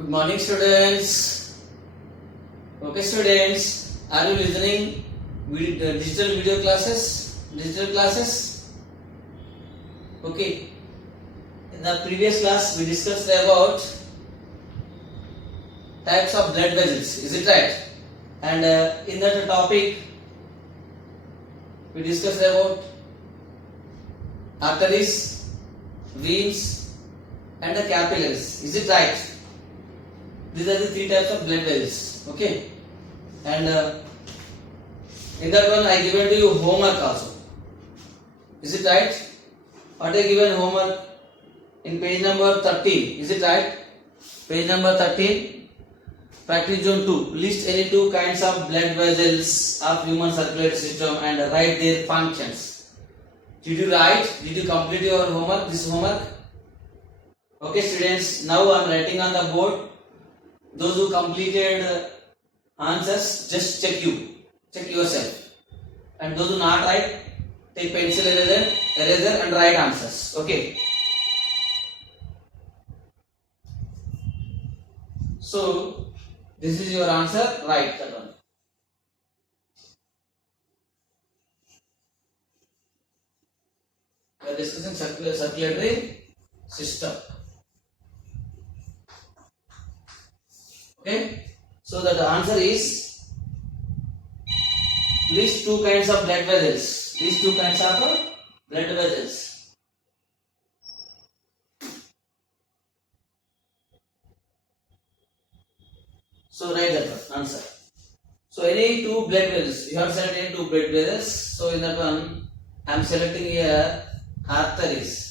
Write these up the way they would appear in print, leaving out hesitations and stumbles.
Good morning, students. Okay, students, are you listening? Digital video classes, digital classes. Okay. In the previous class, we discussed about types of blood vessels. Is it right? And in that topic, we discussed about arteries, veins, and the capillaries. Is it right? These are the three types of blood vessels. Okay, and in that one I given to you homework also. Is it right? What I given homework in page number 13. Is it right? Page number 13. Practice zone 2. List any two kinds of blood vessels of human circulatory system and write their functions. Did you write? Did you complete your homework? This homework? Okay, students. Now I am writing on the board. Those who completed answers, just check yourself. And those who not write, take pencil eraser and write answers. Okay. So this is your answer. Write that one. We are discussing circulatory system. Okay, so that the answer is list two kinds of blood vessels. These two kinds of blood vessels. So write that one answer. So any two blood vessels. You have selected any two blood vessels. So in that one, I am selecting here arteries.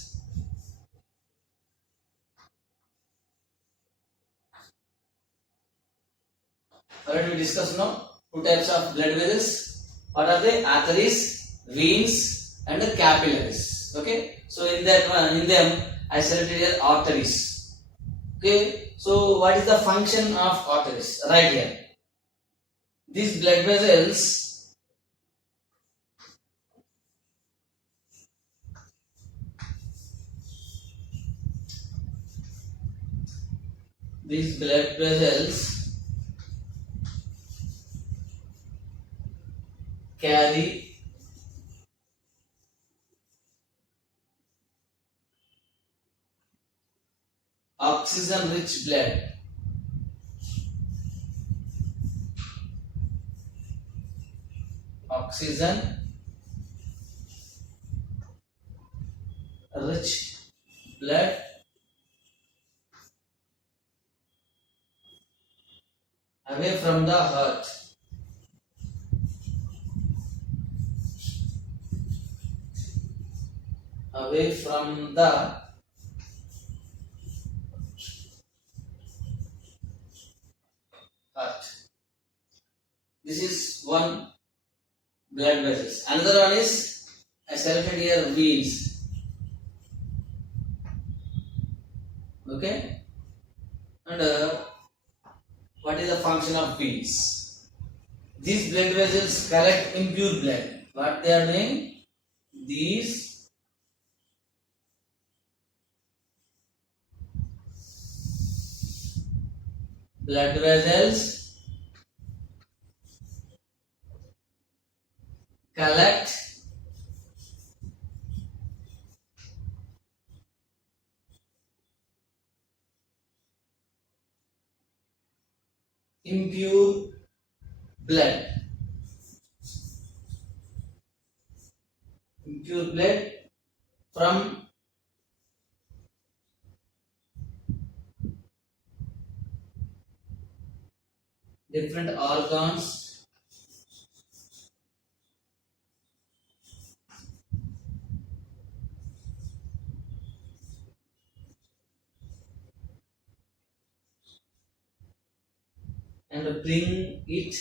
Already we discussed now two types of blood vessels. What are they? Arteries, veins, and the capillaries. Okay. So in that one, in them, I selected here arteries. Okay. So what is the function of arteries? Right here. These blood vessels carry oxygen rich blood. Oxygen rich blood away from the heart. Away from the heart. This is one blood vessels. Another one is I selected here veins. Okay, and what is the function of veins? These blood vessels collect impure blood. What they are doing? These blood vessels collect impure blood. Impure blood from different organs and bring it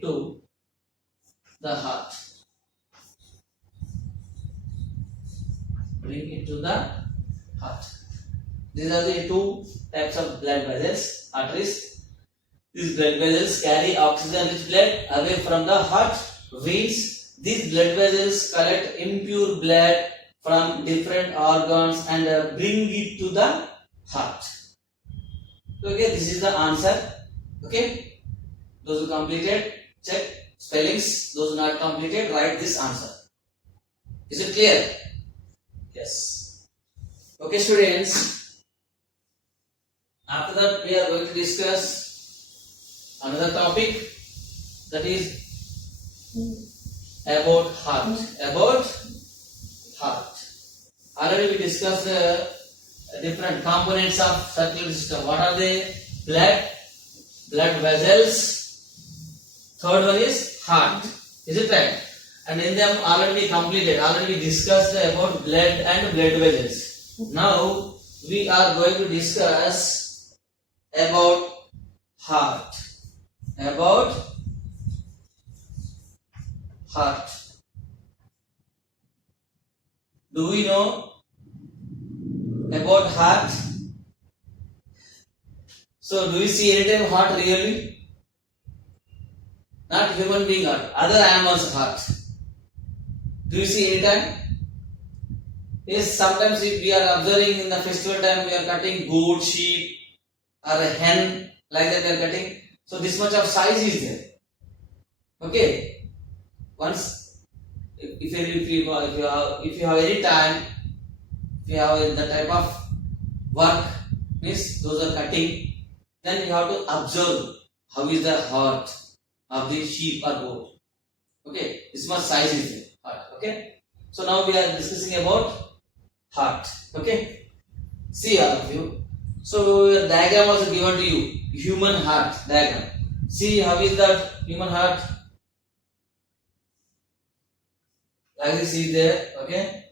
to the heart. Bring it to the heart. These are the two types of blood vessels, arteries. These blood vessels carry oxygen-rich blood away from the heart. Veins. These blood vessels collect impure blood from different organs and bring it to the heart. Okay, this is the answer. Okay, those who completed, check spellings. Those who not completed, write this answer. Is it clear? Yes. Okay, students. After that, we are going to discuss another topic, that is about heart. About heart. Already we discussed the different components of circulatory system. What are they? Blood vessels. Third one is heart. Is it right? And in them already we completed. Already we discussed about blood and blood vessels. Now we are going to discuss about heart. About heart. Do we know about heart? So do you see any time heart really? Not human being heart, other animals heart. Do you see any time? Yes, sometimes if we are observing in the festival time, we are cutting goat, sheep or a hen, like that we are cutting. So this much of size is there. Okay. Once, if you have any time, if you have the type of work, means those are cutting, then you have to observe how is the heart of the sheep or goat. Okay, this much size is there, heart. Okay, so now we are discussing about heart. Okay, see all of you. So your diagram also given to you, human heart diagram. See how is that human heart? Like this is there. Okay.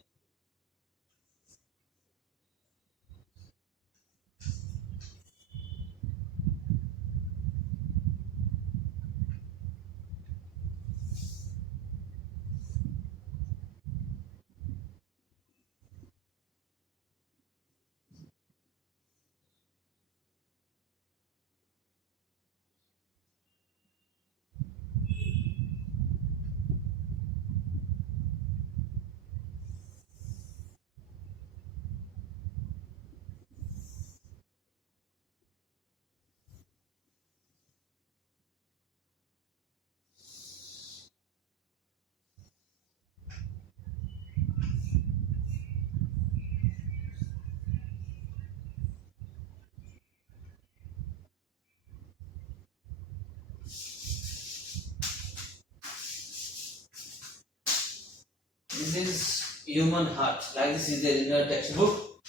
This is human heart. Like this is there in your textbook.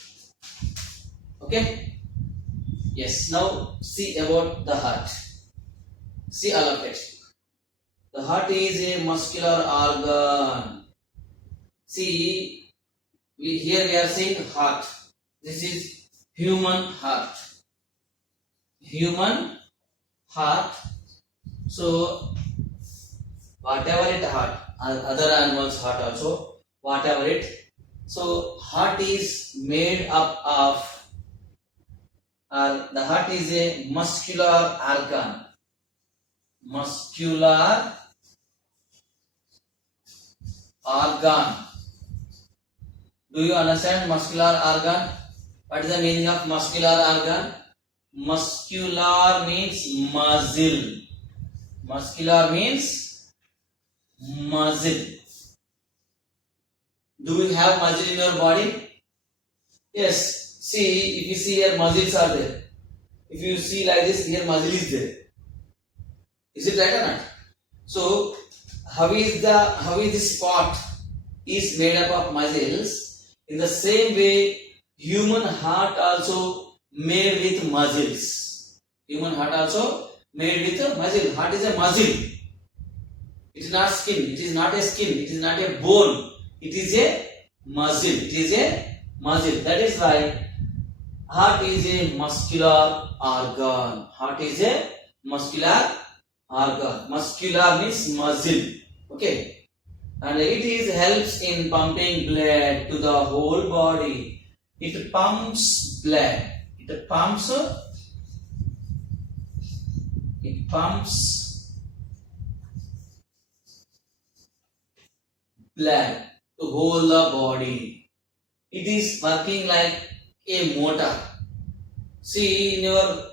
Okay. Yes. Now see about the heart. See all of textbook. The heart is a muscular organ. See, here we are saying heart. This is human heart. Human heart. So whatever it heart, other animals heart also, whatever it. So heart is made up of, the heart is a muscular organ. Muscular organ. Do you understand muscular organ? What is the meaning of muscular organ? Muscular means muscle. Muscular means muscle. Do you have muscle in your body? Yes. See, if you see here, muscles are there. If you see like this, here muscle is there. Is it right or not? So, how is this part is made up of muscles? In the same way, human heart also made with muscles. Human heart also made with muscle. Heart is a muscle. It is not skin. It is not a skin. It is not a bone. It is a muscle. It is a muscle. That is why heart is a muscular organ. Heart is a muscular organ. Muscular means muscle. Okay. And it is helps in pumping blood to the whole body. it pumps blood. It pumps blood to hold the body. It is working like a motor. See, in your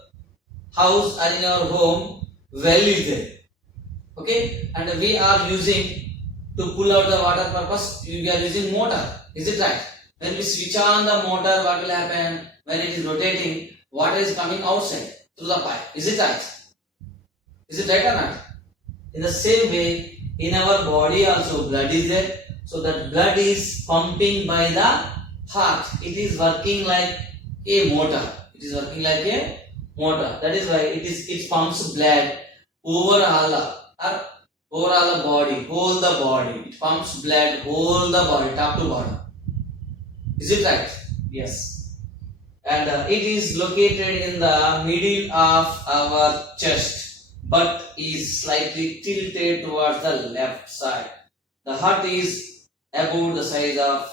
house or in your home, well is there. Okay, and we are using to pull out the water purpose. We are using motor. Is it right? When we switch on the motor, what will happen? When it is rotating, water is coming outside through the pipe. Is it right? Is it right or not? In the same way, in our body also blood is there. So that blood is pumping by the heart. It is working like a motor. It is working like a motor. That is why it pumps blood over all the body, whole the body. It pumps blood whole the body, top to bottom. Is it right? Yes. And it is located in the middle of our chest, but is slightly tilted towards the left side. The heart is about the size of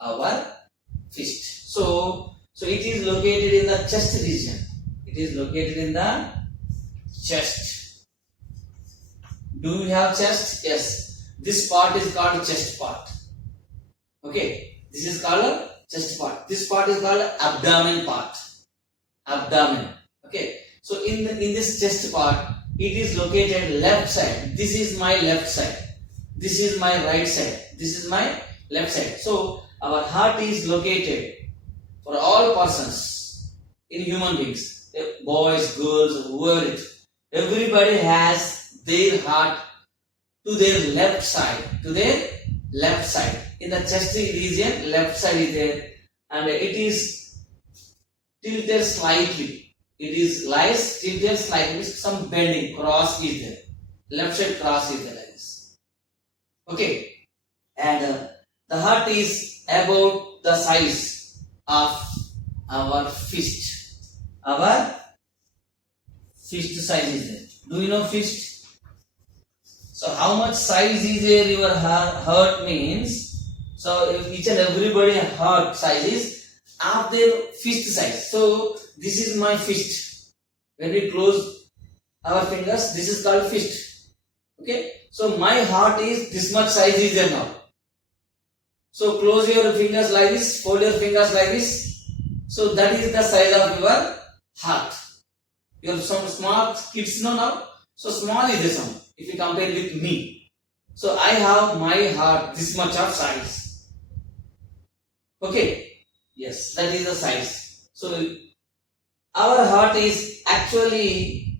our fist. So it is located in the chest region. It is located in the chest. Do you have chest? Yes. This part is called chest part. Okay. This is called chest part. This part is called abdomen part. Abdomen. Okay. So in this chest part, it is located left side. This is my left side. This is my right side. This is my left side. So our heart is located for all persons in human beings, boys, girls, whoever it. Everybody has their heart to their left side. To their left side. In the chest region, left side is there, and it is tilted slightly. It is lies tilted slightly, some bending, cross is there. Left side cross is there like this. Okay, and the heart is about the size of our fist. Our fist size is there. Do you know fist? So how much size is there your heart means? So if each and everybody heart size is of their fist size. So this is my fist. When we close our fingers, this is called fist. Okay. So my heart is this much size is there now. So close your fingers like this, fold your fingers like this. So that is the size of your heart. You have some small kids now. So small is this one if you compare with me. So I have my heart this much of size. Okay. Yes, that is the size. So our heart is actually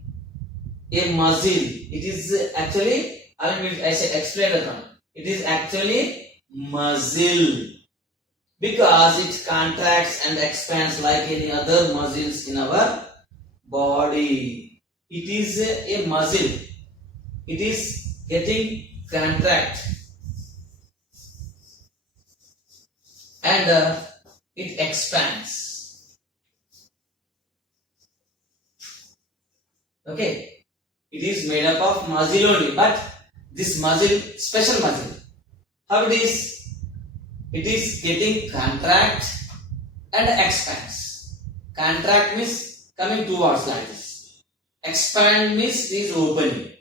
a muscle. It is actually, I say explain the term. It is actually muscle because it contracts and expands like any other muscles in our body. It is a muscle. It is getting contract and it expands. Okay, it is made up of muscle only, but this muscle, special muscle, how it is? It is getting contract and expands. Contract means coming towards like this. Expand means it is opening.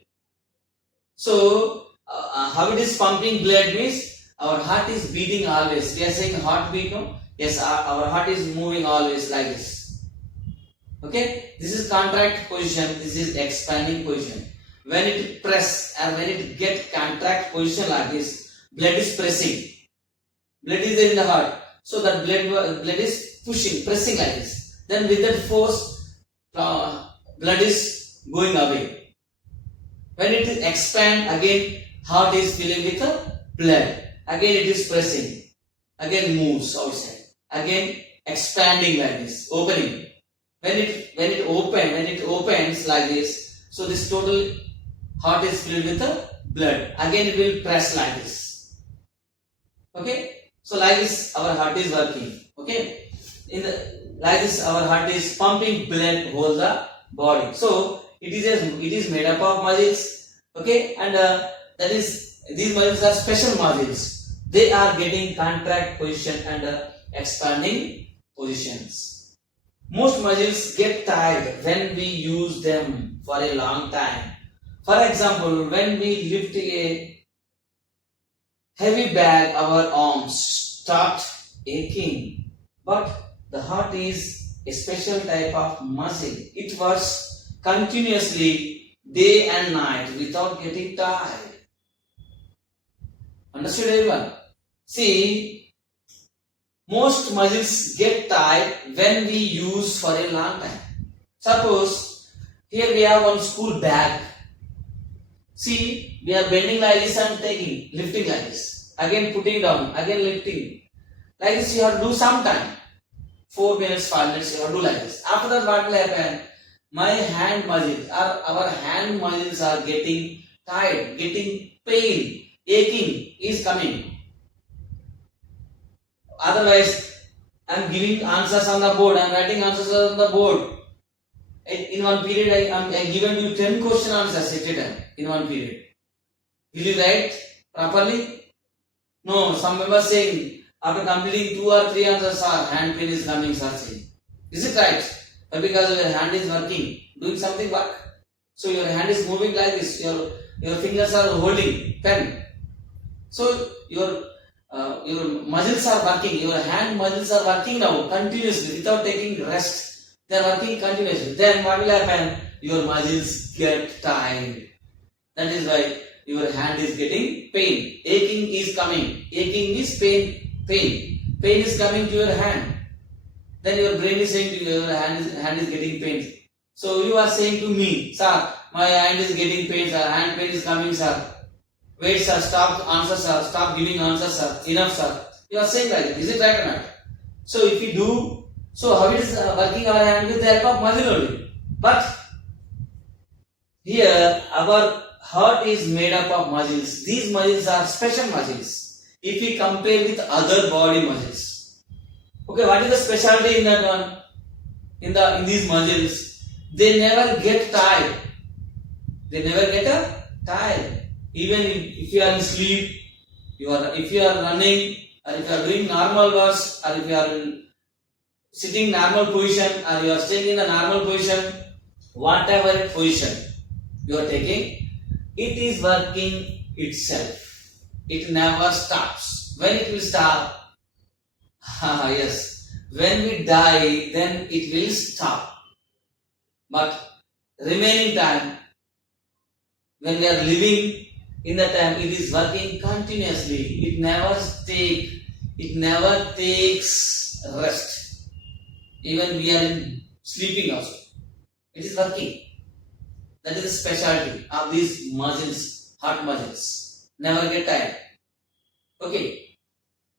So how it is pumping blood means our heart is beating always. We are saying heartbeat, no? Yes, our heart is moving always like this. Okay, this is contract position. This is expanding position. When it press and when it get contract position like this, blood is pressing. Blood is there in the heart, so that blood is pushing, pressing like this. Then with that force, blood is going away. When it expand again, heart is filling with the blood. Again it is pressing. Again moves outside. Again expanding like this, opening. When it opens like this, so this total heart is filled with the blood. Again it will press like this. Okay, so like this our heart is working. Okay, like this our heart is pumping blood whole the body. So it is made up of muscles. Okay, and that is these muscles are special muscles. They are getting contract position and expanding positions. Most muscles get tired when we use them for a long time. For example, when we lift a heavy bag, our arms start aching. But the heart is a special type of muscle. It works continuously day and night without getting tired. Understood, everyone? See, most muscles get tired when we use for a long time. Suppose here we have one school bag. See, we are bending like this and taking, lifting like this. Again putting down, again lifting. Like this you have to do some time. 4 minutes, 5 minutes you have to do like this. After that what will happen? My hand muscles, our hand muscles are getting tired, getting pain, aching is coming. Otherwise, I am giving answers on the board, I am writing answers on the board. In one period, I am given you 10 question answers in one period. Will you write properly? No, some members saying after completing 2 or 3 answers, hand pain is coming, sir. Is it right? But because your hand is working, doing something work. So your hand is moving like this, your fingers are holding pen. So your muscles are working, your hand muscles are working now continuously without taking rest. They are working continuously. Then what will happen? Your muscles get tired. That is why your hand is getting pain. Aching is coming. Aching is pain. Pain. Pain is coming to your hand. Then your brain is saying to you, your hand is getting pain. So you are saying to me, sir, my hand is getting pain, sir. Hand pain is coming, sir. Wait, sir. Stop answer, sir. Stop giving answers, sir. Enough, sir. You are saying like that. Is it right or not? So if you do, so how it is working our hand with the help of muscle only. But here our heart is made up of muscles. These muscles are special muscles if we compare with other body muscles. Okay, what is the specialty in that one? In these muscles, they never get tired. They never get tired. Even if you are in sleep, if you are running, or if you are doing normal works, or if you are in sitting normal position, or you are staying in a normal position, whatever position you are taking, it is working itself. It never stops. When it will stop? Yes. When we die, then it will stop. But remaining time, when we are living, in that time it is working continuously. It never takes rest. Even we are in sleeping also. It is working. That is the specialty of these muscles, heart muscles. Never get tired. Okay.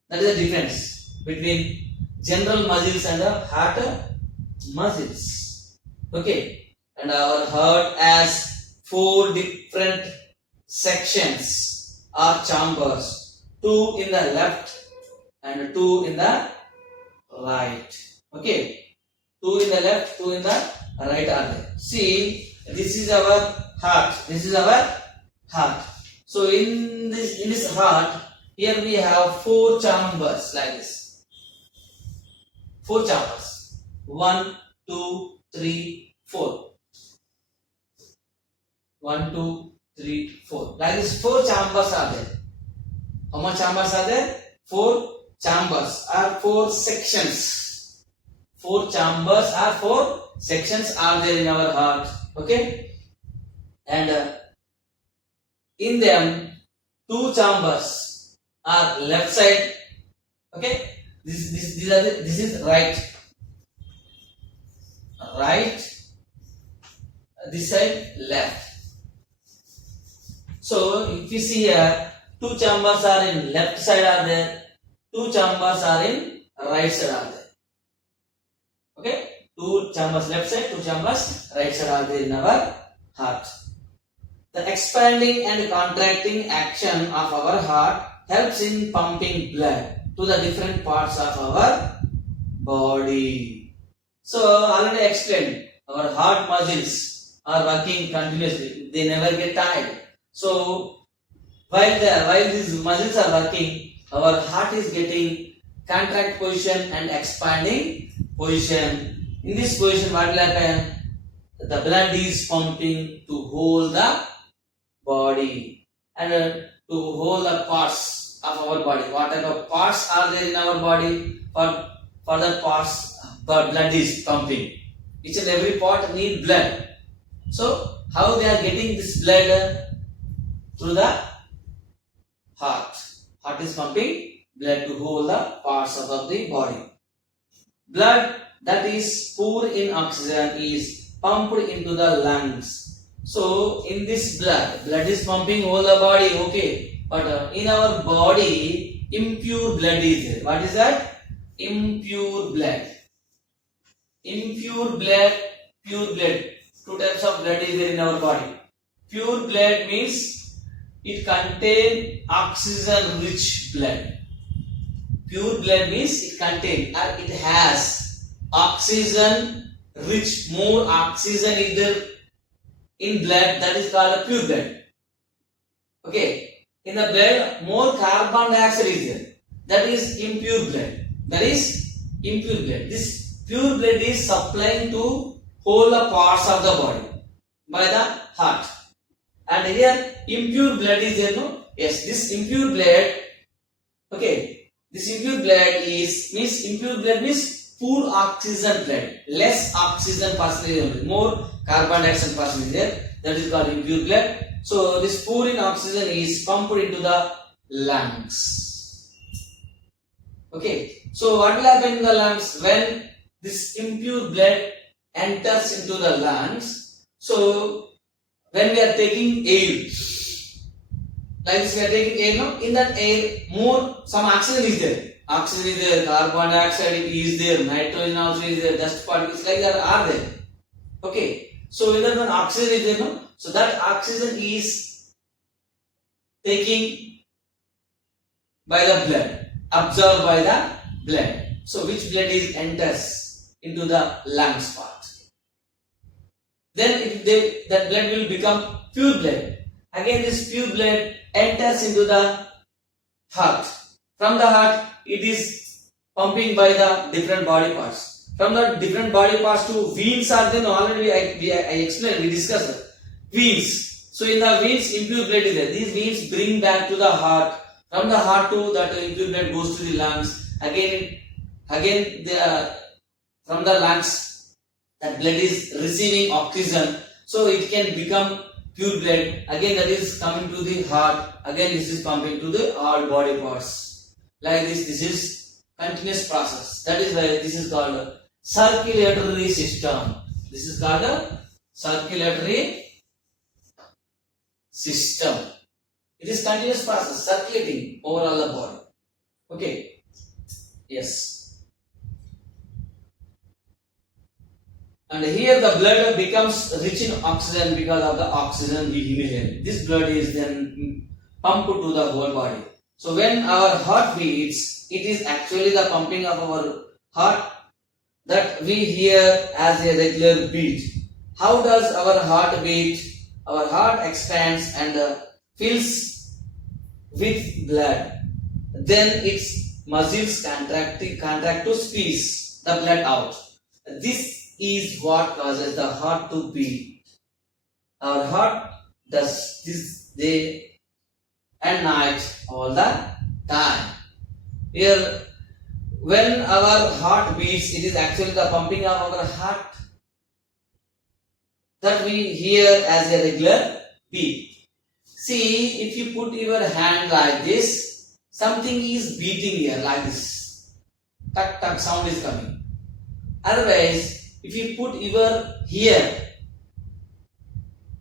That is the difference between general muscles and the heart muscles. Okay. And our heart has 4 different sections or chambers. 2 in the left and 2 in the right. Okay. 2 in the left, 2 in the right are there. See, this is our heart. This is our heart. So in this heart, here we have 4 chambers like this. 4 chambers. 1, 2, 3, 4. 1, 2, 3, 4. Like this, 4 chambers are there. How much chambers are there? 4 chambers are 4 sections. 4 chambers or 4 sections are there in our heart. Okay, and in them 2 chambers are left side. Okay, this is right. This side left. So if you see here, 2 chambers are in left side are there. 2 chambers are in right side are there. Okay, 2 chambers left side, 2 chambers right side are there in our heart. The expanding and contracting action of our heart helps in pumping blood to the different parts of our body. So already explained, our heart muscles are working continuously. They never get tired. So while these muscles are working, our heart is getting contract position and expanding position. In this position, what will happen? The blood is pumping to hold the body and to hold the parts of our body. What type of parts are there in our body? For the parts, blood is pumping. Each and every part need blood. So how they are getting this blood? Through the heart. Heart is pumping blood to hold the parts of the body. Blood that is poor in oxygen is pumped into the lungs. So in this blood is pumping whole the body, okay. But in our body, impure blood is there. What is that? Impure blood. Impure blood, pure blood. Two types of blood is there in our body. Pure blood means it contains oxygen-rich blood. Pure blood means it contains or it has oxygen-rich, more oxygen is there in blood, that is called a pure blood. Okay. In the blood, more carbon dioxide is there. That is impure blood. That is impure blood. This pure blood is supplying to whole the parts of the body by the heart. And here impure blood is there, no? Yes, this impure blood, okay, this impure blood means poor oxygen blood, less oxygen percentage, more carbon dioxide percentage there. That is called impure blood. So this poor in oxygen is pumped into the lungs. Okay, so what will happen in the lungs when this impure blood enters into the lungs? So when we are taking air, like this we are taking air, no? In that air, more some oxygen is there. Oxygen is there, carbon dioxide is there, nitrogen also is there, dust particles like that are there. Okay, so when that one oxygen is there, no? So that oxygen is taking by the blood, absorbed by the blood. So which blood is enters into the lungs part. Then that blood will become pure blood. Again this pure blood enters into the heart. From the heart it is pumping by the different body parts. From the different body parts to veins are there. Already I explained, we discussed veins. So in the veins impure blood is there. These veins bring back to the heart. From the heart to that impure blood goes to the lungs. Again from the lungs that blood is receiving oxygen. So it can become pure blood. Again that is coming to the heart. Again this is pumping to the all body parts. Like this is continuous process. That is why this is called a circulatory system. This is called a circulatory system. It is continuous process, circulating over all the body. Okay. Yes. And here the blood becomes rich in oxygen because of the oxygen we inhale. This blood is then pumped to the whole body. So when our heart beats, it is actually the pumping of our heart that we hear as a regular beat. How does our heart beat? Our heart expands and fills with blood. Then its muscles contract to squeeze the blood out. This is what causes the heart to beat. Our heart does this day and night all the time. Here, when our heart beats, it is actually the pumping of our heart that we hear as a regular beat. See, if you put your hand like this, something is beating here like this. Tuck tuck sound is coming. Otherwise, if you put your ear,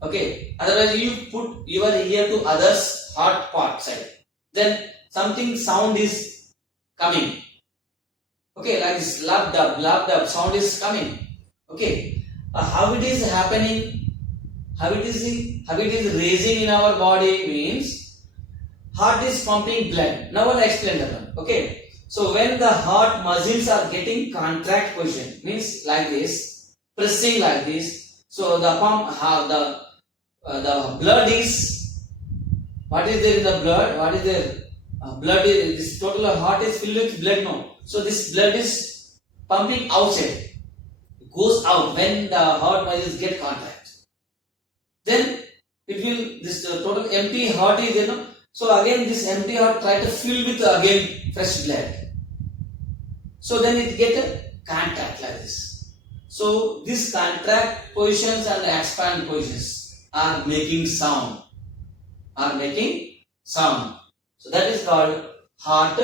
okay, otherwise you put your ear to others' heart part side, then something sound is coming. Okay, like this lap dub sound is coming. Okay, how it is happening, how it is raising in our body means heart is pumping blood. Now I'll explain that one. Okay, so when the heart muscles are getting contract position, means like this, pressing like this, so the pump, the blood is, what is there in the blood? What is there? blood is, this total heart is filled with blood, no. So this blood is pumping outside, it goes out when the heart muscles get contract. Then it will, this total empty heart is there, no. So again this empty heart try to fill with again fresh blood. So then it get a contract like this. So this contract positions and expand positions are making sound. So that is called heart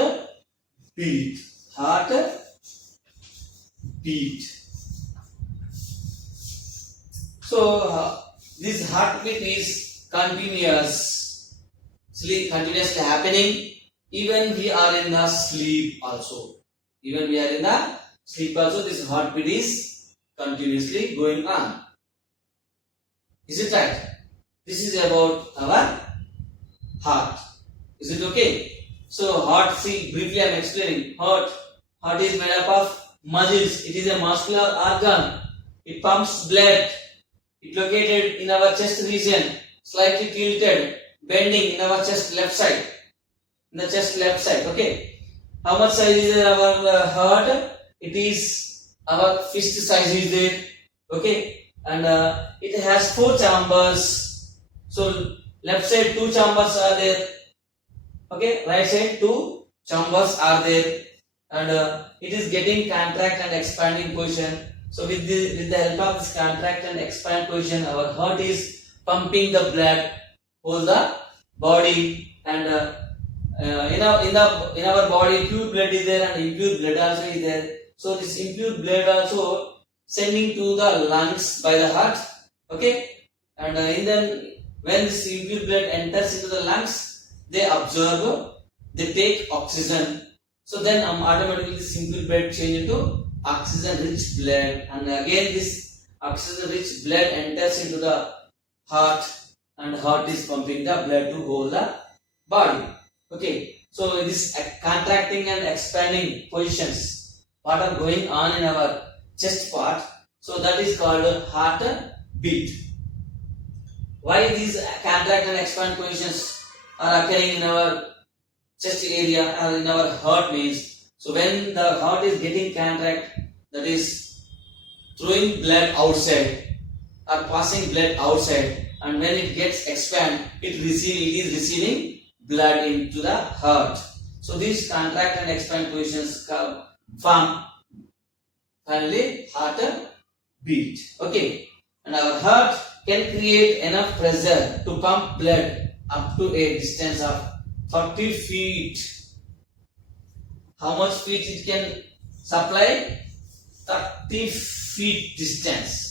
beat. Heart beat. So this heartbeat is continuously happening. Even we are in the sleep also. This heartbeat is continuously going on. Is it right? This is about our heart. Is it okay? So heart, see, briefly I am explaining. Heart is made up of muscles. It is a muscular organ. It pumps blood. It located in our chest region, slightly tilted, bending in our chest left side. Okay. How much size is our heart? It is our fist size is there. Okay. And it has 4 chambers. So left side 2 chambers are there. Okay. Right side 2 chambers are there. And it is getting contract and expanding position. So with the help of this contract and expand position, our heart is pumping the blood whole the body, and in our body pure blood is there and impure blood also is there. So this impure blood also sending to the lungs by the heart. Okay, and when this impure blood enters into the lungs, they absorb, they take oxygen. So then automatically this impure blood change into oxygen rich blood, and again this oxygen rich blood enters into the heart, and heart is pumping the blood to whole the body. Okay, so this contracting and expanding positions what are going on in our chest part, so that is called heart beat. Why these contract and expand positions are occurring in our chest area or in our heart means, so when the heart is getting contract, that is throwing blood outside or passing blood outside, and when it gets expand, it is receiving blood into the heart. So these contract and expand positions form finally heart beat. Okay, and our heart can create enough pressure to pump blood up to a distance of 30 feet. How much feet it can supply? 30 feet distance.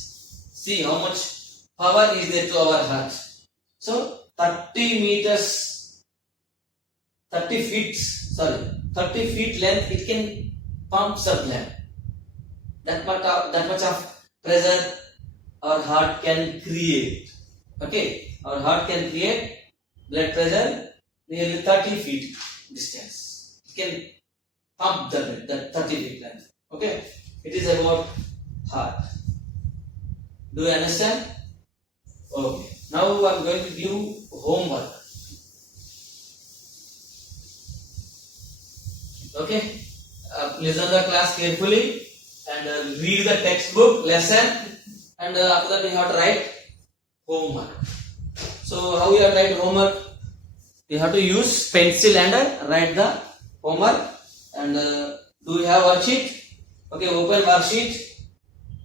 See how much power is there to our heart. So 30 feet length it can pump the blood. That much of pressure our heart can create. Okay, our heart can create blood pressure nearly 30 feet distance. It can pump the blood, that 30 feet length. Okay, it is about heart. Do you understand? Okay, now I am going to give homework. Okay, listen the class carefully and read the textbook lesson, and after that we have to write homework. So how you have to write homework? You have to use pencil and write the homework. And do you have worksheet? Okay, open worksheet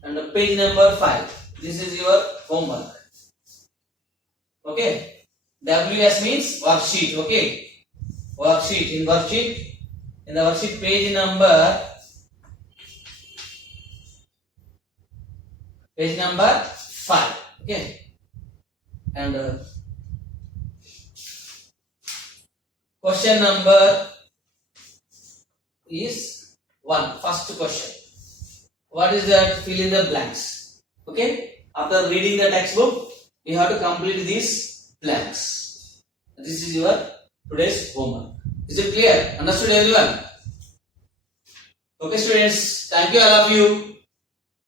and page number 5. This is your homework. Okay, WS means worksheet. Okay, worksheet. In the worksheet page number 5. Okay, and question number is 1. First question. What is that? Fill in the blanks. Okay, after reading the textbook, you have to complete these blanks. This is your today's homework. Is it clear? Understood everyone? Okay students, thank you all of you.